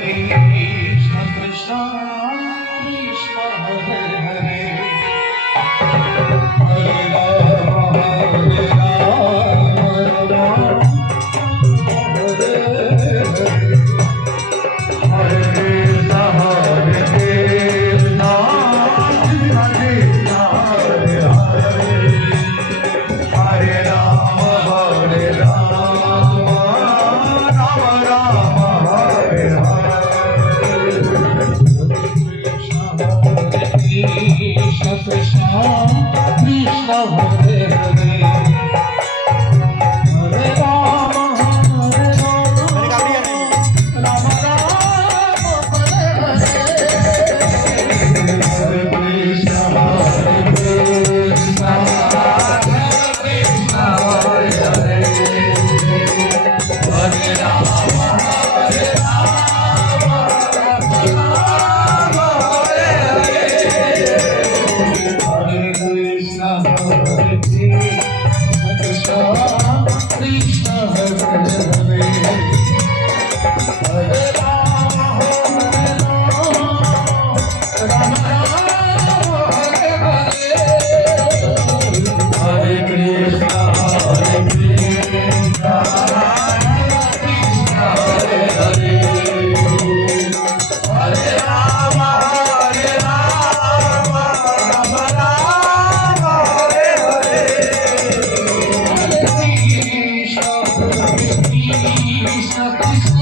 Krishna Krishna Krishna Hare Hare Hare Rama Hare Rama Rama Hare Hare Hare Krishna Hare Krishna Krishna Krishna Hare Hare Hare Rama Hare Rama Rama Rama Hare Hare Krishna Krishna Krishna Hare Hare Hare Rama Hare Rama Rama Rama Hare Hare Hare Krishna Hare Krishna Krishna Hare Hare Hare Rama Hare Rama Rama Hare Hare Hare Krishna Hare Krishna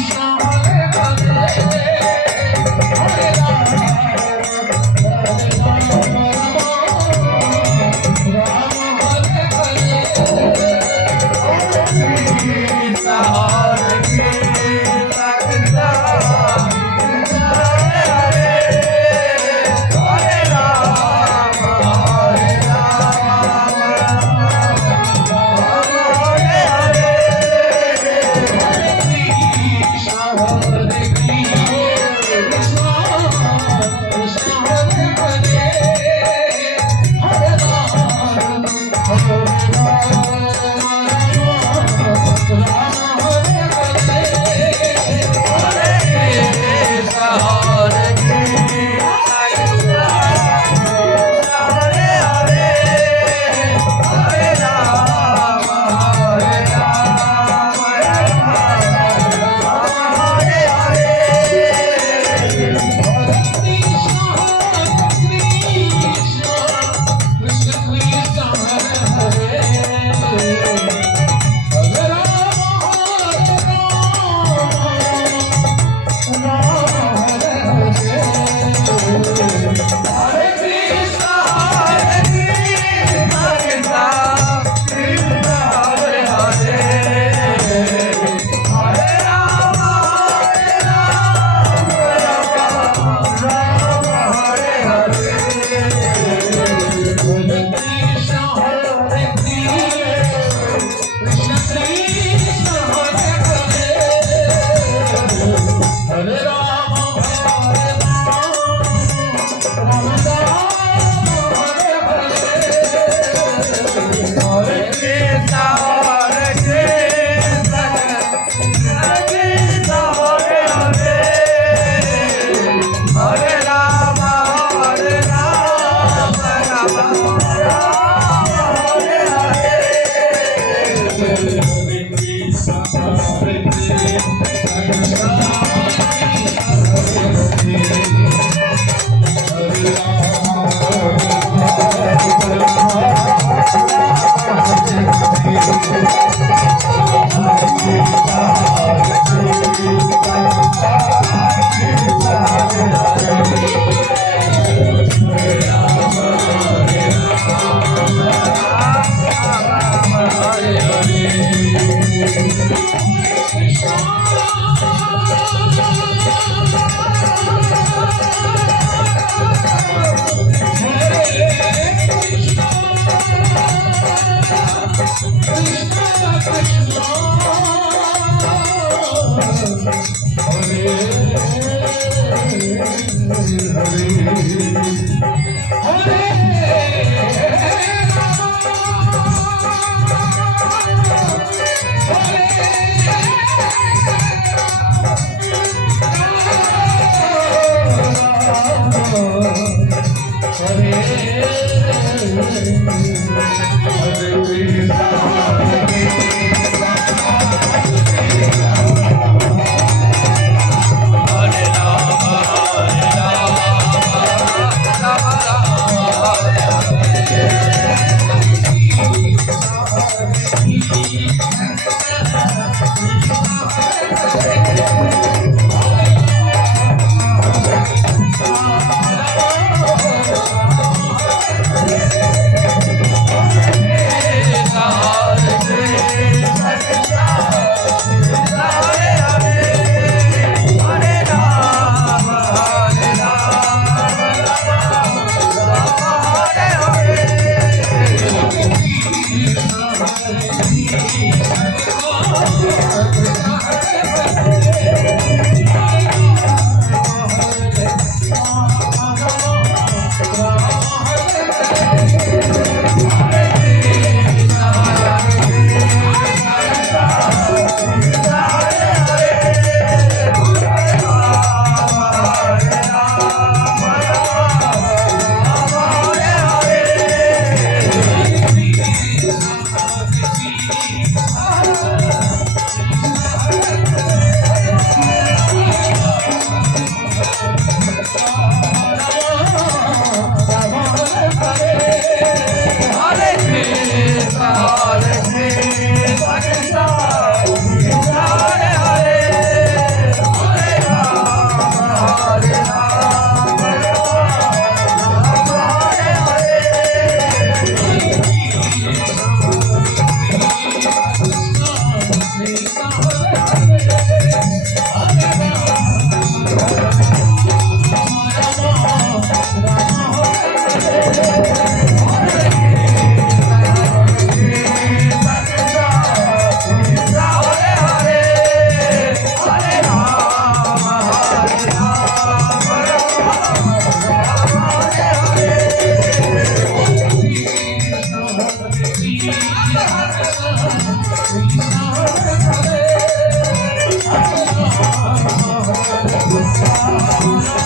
Krishna Hare Hare Hare Rama Hare Rama Rama Hare Hare Hare Krishna Hare Krishna Krishna Hare Hare Hare Rama Hare Rama Rama Rama Hare Hare Hare Krishna Hare Krishna Krishna Krishna Hare Hare Hare Rama Hare Rama Rama Hare Hare Krishna Hare Krishna Krishna Krishna Hare Hare Hare Rama Hare Rama Rama Hare Hare Hare Krishna Hare Krishna Krishna Hare Hare Hare Rama Hare Hare